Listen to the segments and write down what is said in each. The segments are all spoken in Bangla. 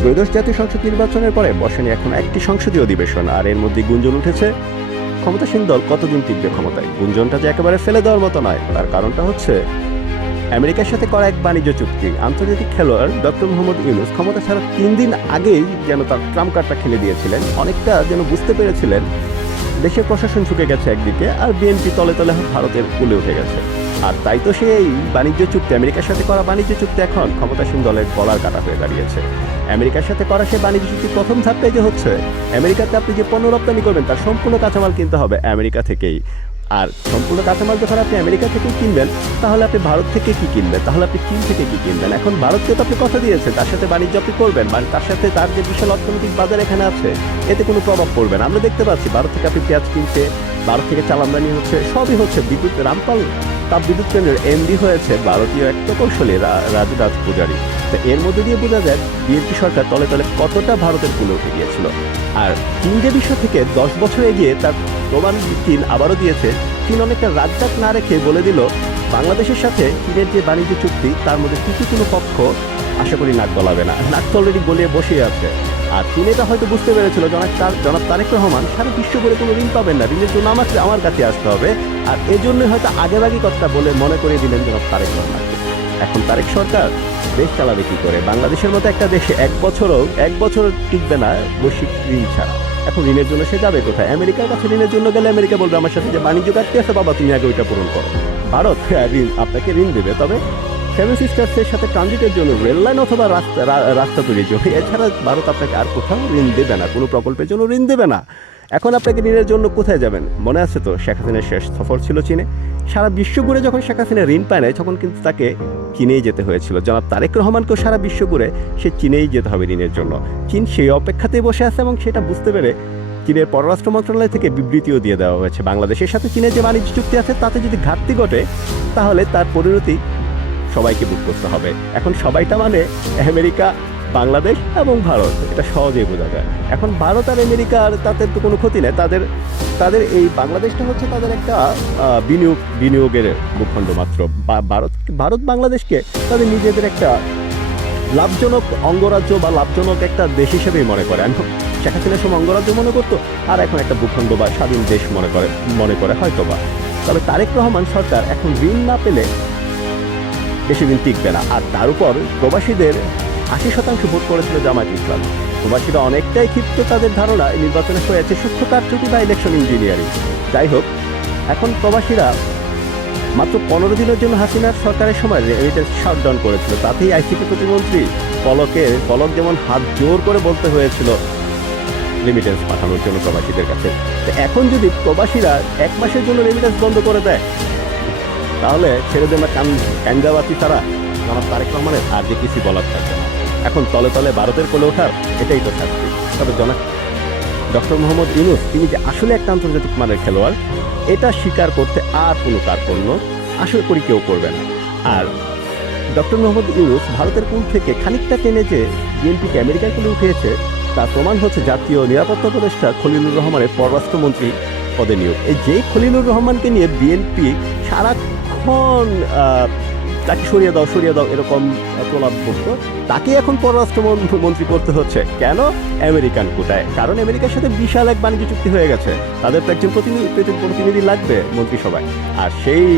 ত্রয়োদশ জাতীয় সংসদ নির্বাচনের পরে বসেনি এখন একটি সংসদীয় অধিবেশন, আর এর মধ্যে গুঞ্জন উঠেছে ক্ষমতাসীন দল কতদিন টিকবে ক্ষমতায়। গুঞ্জনটা যে একেবারে ফেলে দেওয়ার মতো নয়, তার কারণটা হচ্ছে আমেরিকার সাথে করা এক বাণিজ্য চুক্তি। আন্তর্জাতিক খেলোয়াড় ডক্টর মোহাম্মদ ইউনূস ক্ষমতা ছাড়া 3 দিন আগেই যেন তার ট্রাম্প কার্ডটা খেলে দিয়েছিলেন। অনেকটা যেন বুঝতে পেরেছিলেন দেশের প্রশাসন ঝুঁকে গেছে একদিকে, আর বিএনপি তলে তলে ভারতের কুলে উঠে গেছে। আর তাই তো সেই বাণিজ্য চুক্তি, আমেরিকার সাথে করা বাণিজ্য চুক্তি এখন ক্ষমতাসীন দলের গলার কাটা হয়ে দাঁড়িয়েছে। আমেরিকার সাথে করা সেই বাণিজ্য চুক্তির প্রথম ধাপটাই যে হচ্ছে আমেরিকাতে আপনি যে পণ্য রপ্তানি করবেন তার সম্পূর্ণ কাঁচামাল কিনতে হবে আমেরিকা থেকেই। আর সম্পূর্ণ কাঁচামাল যখন আপনি আমেরিকা থেকে কিনবেন, তাহলে আপনি ভারত থেকে কি কিনবেন, তাহলে আপনি চীন থেকে কি কিনবেন। এখন ভারতকে তো আপনি কথা দিয়েছেন তার সাথে বাণিজ্য আপনি করবেন, মানে তার সাথে তার যে বিশাল অর্থনৈতিক বাজার এখানে আছে এতে কোনো প্রভাব পড়বে না। আমরা দেখতে পাচ্ছি ভারত থেকে আপনি পেঁয়াজ কিনছে, ভারত থেকে চাল আমদানি হচ্ছে, সবই হচ্ছে। বিদ্যুৎ রামপাল তাপ বিদ্যুৎ কেন্দ্রের এমডি হয়েছে ভারতীয় এক প্রকৌশলী রাজু রাজ পূজারি। তো এর মধ্যে দিয়ে বোঝা যায় বিএনপি সরকার তলে তলে কতটা ভারতের কুলে উঠে গিয়েছিল। আর চীন যে বিষয় থেকে 10 বছর এগিয়ে তার প্রমাণ চীন আবারও দিয়েছে। চীন অনেকটা রাগডাক না রেখে বলে দিল বাংলাদেশের সাথে চীনের যে বাণিজ্য চুক্তি তার মধ্যে কিছু কোনো পক্ষ আশা করি নাক গলাবে না, নাক তো অলরেডি গলিয়ে বসে আছে। আর চীন এটা হয়তো বুঝতে পেরেছিল জনাব তারেক রহমান সারা বিশ্ব করে কোনো ঋণ পাবেন না, ঋণের জন্য আমার কাছে আসতে হবে। আর এই জন্যই হয়তো আগেভাগেই কথাটা বলে মনে করিয়ে দিলেন জনাব তারেক রহমানকে। এখন তারেক সরকার দেশ চালাবে কি করে? বাংলাদেশের মতো একটা দেশে এক বছর টিকবে না বৈশ্বিক ঋণ ছাড়া। এখন ঋণের জন্য সে যাবে কোথায়? আমেরিকার কাছে ঋণের জন্য গেলে আমেরিকা বলবে আমার সাথে যে বাণিজ্য কাটতে আছে বাবা তুমি আগে ওইটা পূরণ করো। ভারত আপনাকে ঋণ দেবে, তবে সেভেন সিস্টার্সের সাথে ট্রানজিটের জন্য রেল লাইন অথবা রাস্তা তৈরির জন্য, এছাড়া ভারত আপনাকে আর কোথাও ঋণ দেবে না, কোনো প্রকল্পের জন্য ঋণ দেবে না। এখন আপনাকে ঋণের জন্য কোথায় যাবেন? মনে আছে তো শেখ হাসিনার শেষ সফর ছিল চীনে। সারা বিশ্ব ঘুরে যখন শেখ হাসিনা ঋণ পায় নাই তখন কিন্তু তাকে চীনেই যেতে হয়েছিল। জনাব তারেক রহমানকেও সারা বিশ্ব ঘুরে সে চীনেই যেতে হবে ঋণের জন্য। চীন সেই অপেক্ষাতেই বসে আছে এবং সেটা বুঝতে পেরে চীনের পররাষ্ট্র মন্ত্রণালয় থেকে বিবৃতিও দিয়ে দেওয়া হয়েছে বাংলাদেশের সাথে চীনের যে বাণিজ্য চুক্তি আছে তাতে যদি ঘাটতি ঘটে তাহলে তার পরিণতি সবাইকে ভোগ করতে হবে। এখন সবাইটা মানে আমেরিকা, বাংলাদেশ এবং ভারত, এটা সহজেই বোঝা যায়। এখন ভারত আর আমেরিকার তাতে তো কোনো ক্ষতি নেই, তাদের এই বাংলাদেশটা হচ্ছে তাদের একটা বিনিয়োগের ভূখণ্ড মাত্র। ভারত বাংলাদেশকে তাদের নিজেদের একটা লাভজনক অঙ্গরাজ্য বা লাভজনক একটা দেশ হিসেবেই মনে করে। আমি শেখ হাসিনার সময় অঙ্গরাজ্য মনে করতো, আর এখন একটা ভূখণ্ড বা স্বাধীন দেশ মনে করে হয়তো বা। তবে তারেক রহমান সরকার এখন ঋণ না পেলে বেশি দিন টিকবে না। আর তার উপর প্রবাসীদের 80% ভোট করেছিল জামায়াত ইসলাম। প্রবাসীরা অনেকটাই ক্ষিপ্ত, তাদের ধারণা নির্বাচনে হয়েছে সূক্ষ্ম কারচুপি বা ইলেকশন ইঞ্জিনিয়ারিং। যাই হোক, এখন প্রবাসীরা মাত্র 15 দিনের জন্য হাসিনার সরকারের সময় রেমিটেন্স শাটডাউন করেছিল। তাতেই আইসিটি প্রতিমন্ত্রী পলক যেমন হাত জোর করে বলতে হয়েছিল রেমিটেন্স পাঠানোর জন্য প্রবাসীদের কাছে। তো এখন যদি প্রবাসীরা 1 মাসের জন্য রেমিটেন্স বন্ধ করে দেয় তাহলে ছেড়ে দেবে কাঞ্জাবাতি ছাড়া আমার তারেক রহমানের আর যে কিছু বলার থাকবে না। এখন তলে তলে ভারতের কোলে ওঠার এটাই তো শাস্তি। তবে ডক্টর মোহাম্মদ ইউনূস তিনি যে আসলে একটা আন্তর্জাতিক মানের খেলোয়াড় এটা স্বীকার করতে আর কোনো কার্পণ্য আশা করি কেউ করবে না। আর ডক্টর মোহাম্মদ ইউনূস ভারতের কুল থেকে খানিকটা টেনে যে বিএনপিকে আমেরিকার কোলে উঠিয়েছে তার প্রমাণ হচ্ছে জাতীয় নিরাপত্তা উপদেষ্টা খলিলুর রহমানের পররাষ্ট্রমন্ত্রী পদে নিয়োগ। এই যে খলিলুর রহমানকে নিয়ে বিএনপি সারাক্ষণ তাকে সরিয়ে দাও এরকম প্রলাপ করতো, তাকে এখন পররাষ্ট্রমন্ত্রী করতে হচ্ছে। কেন? আমেরিকান কোটায়। কারণ আমেরিকার সাথে বিশাল এক বাণিজ্য চুক্তি হয়ে গেছে, তাদের তো একজন প্রতিনিধি লাগবে মন্ত্রিসভায়। আর সেই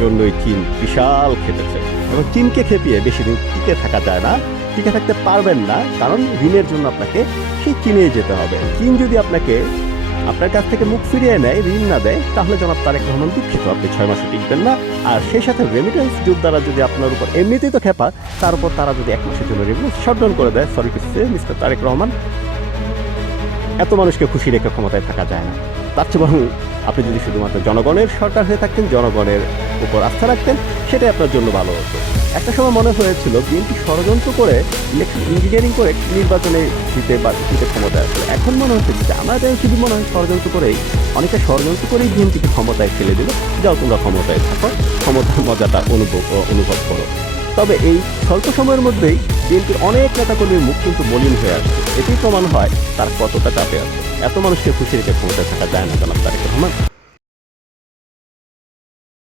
জন্যই চীন বিশাল খেটেছে। এবং চীনকে খেপিয়ে বেশি দিন টিকে থাকা যায় না, টিকে থাকতে পারবেন না, কারণ ঋণের জন্য আপনাকে সেই চীনেই যেতে হবে। চীন যদি আপনার কাছ থেকে মুখ ফিরিয়ে নেয়, ঋণ না দেয়, তাহলে জনাব তারেক রহমান দুঃখিত, আপনি 6 মাসও টিকবেন না। আর সেই সাথে রেমিটেন্স যোদ্ধারা যদি আপনার উপর এমনিতেই তো খেপা, তার উপর তারা যদি 1 মাসের জন্য রেমিটেন্স শাটডাউন করে দেয়, sorry to say Mister Tarek Rahman, এত মানুষকে খুশি রেখে ক্ষমতায় থাকা যায় না। তার চেয়ে বরং আপনি যদি শুধুমাত্র জনগণের সরকার হয়ে থাকতেন, জনগণের উপর আস্থা রাখতেন, সেটাই আপনার জন্য ভালো হতো। একটা সময় মনে হয়েছিল বিএনপি ষড়যন্ত্র করে ইলেকশন ইঞ্জিনিয়ারিং করে নির্বাচনে দিতে ক্ষমতায় আসলে। এখন মনে হচ্ছে যে আমাদের শুধু মনে হয় ষড়যন্ত্র করেই, অনেকে ষড়যন্ত্র করেই বিএনপিকে ক্ষমতায় ফেলে দিল। যাও তোমরা ক্ষমতায় থাকো, ক্ষমতার মজাটা অনুভব করো। তবে এই স্বল্প সময়ের মধ্যেই বিএনপির অনেক নেতাকর্মীর মুখ কিন্তু মলিন হয়ে আসছে। এটি প্রমাণ হয় তার কতটা চাপে আছে। এত মানুষকে খুশি রেখে ক্ষমতায় থাকা যায় না জনাব তারেক রহমান।